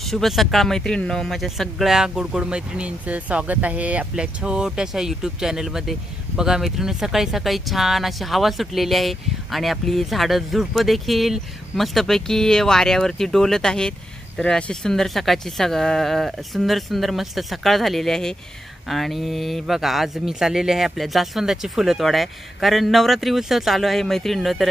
शुभ सकाळ मैत्रिणींनो, माझ्या सगळ्या गोड मैत्रिणींचं स्वागत आहे आपल्या छोट्याशा यूट्यूब चॅनलमध्ये। बघा मैत्रिणी, सकाळी सकाळी छान अशी हवा सुटलेली आहे आणि आपली झाडं झुडपं देखील मस्तपैकी वाऱ्यावरती डोलत आहेत। तर अशी सुंदर सकाळची सुंदर मस्त सकाळ झालेली आहे। आणि बघा, आज मी चाललेले आहे आपल्या जास्वंदाची फुलं तोडाय, कारण नवरात्री उत्सव चालू आहे मैत्रिणींनो। तर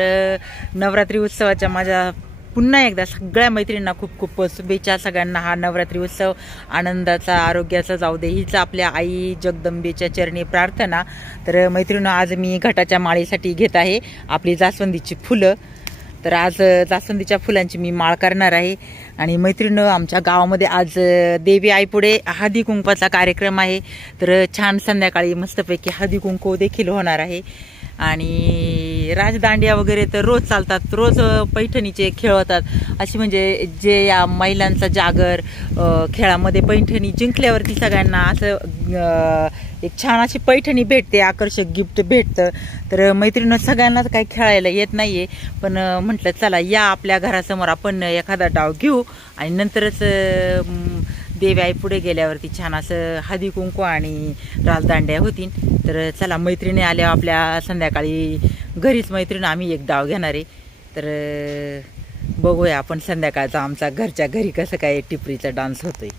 नवरात्री उत्सवाच्या माझ्या पुन्हा एकदा सगळ्या मैत्रिणींना खूप खूप शुभेच्छा। सगळ्यांना हा नवरात्री उत्सव आनंदाचा आरोग्याचा जाऊ दे, हीच आपल्या आई जगदंबेच्या चरणी प्रार्थना। तर मैत्रिणींनो, आज मी घटाच्या माळेसाठी घेत आहे आपली जास्वंदीची फुलं। तर आज जास्वंदीच्या फुलांची मी माळ करणार आहे। आणि मैत्रिणींनो, आमच्या गावामध्ये आज देवी आईपुढे हळदी कुंकवाचा कार्यक्रम आहे। तर छान संध्याकाळी मस्तपैकी हळदी कुंकू देखील होणार आहे। आणि राजदांडिया वगैरे तर रोज चालतात, रोज पैठणीचे खेळ होतात। अशी म्हणजे जे या महिलांचा जागर खेळामध्ये पैठणी जिंकल्यावरती सगळ्यांना असं एक छान अशी पैठणी भेटते, आकर्षक गिफ्ट भेटतं। तर मैत्रिणींनो, सगळ्यांनाच काही खेळायला येत नाहीये, पण म्हटलं चला या आपल्या घरासमोर आपण एखादा डाव घेऊ आणि नंतरच देवी आई पुढे गेल्यावरती छान असं हळदी कुंकू आणि राजदांड्या होतील। तर चला मैत्रिणी आल्या आपल्या संध्याकाळी घरीच मैत्रिणी आम्ही एक डाव घेणार आहे। तर बघूया आपण संध्याकाळचा आमचा घरच्या घरी कसं काय टिपरीचा डान्स होतोय।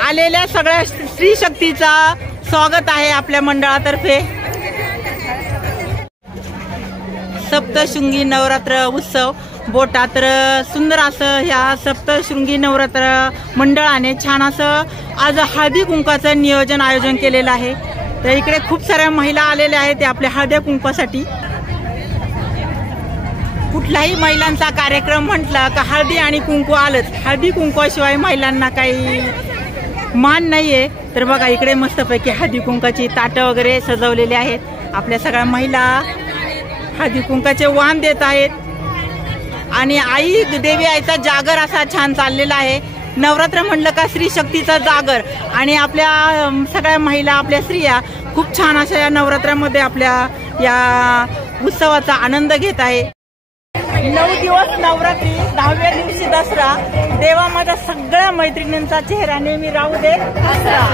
आलेल्या सगळ्या स्त्री शक्तीचा स्वागत आहे आपल्या मंडळातर्फे। सप्तशृंगी नवरात्र उत्सव बोटा। तर सुंदर असं ह्या सप्तशृंगी नवरात्र मंडळाने छान असं आज हळदी कुंकाचं आयोजन केलेलं आहे। तर इकडे खूप साऱ्या महिला आलेल्या आहेत आपल्या हळदी कुंकासाठी। कुठलाही महिलांचा कार्यक्रम म्हटलं का हळदी आणि कुंकू आलंच, हळदी कुंकवाशिवाय महिलांना काही मान नाहीये। तर बघा, इकडे मस्तपैकी हळदी कुंकाची ताटं वगैरे सजवलेली आहेत। आपल्या सगळ्या महिला हळदी कुंकाचे वाण देत आहेत आणि आई देवी आईचा जागर असा छान चाललेला आहे। नवरात्र म्हणलं का स्त्री शक्तीचा जागर, आणि आपल्या सगळ्या महिला आपल्या स्त्रिया खूप छान अशा या नवरात्रामध्ये आपल्या या उत्सवाचा आनंद घेत आहे। 9 दिवस नवरात्री, 10व्या दिवशी दसरा। देवा माझ्या सगळ्या मैत्रिणींचा चेहरा नेहमी राहू दे हसरा।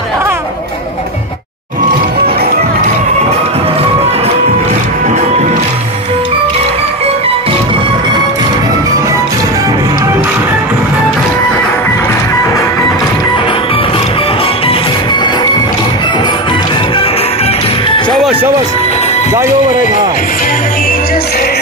शाबाश जागेवर आहे का?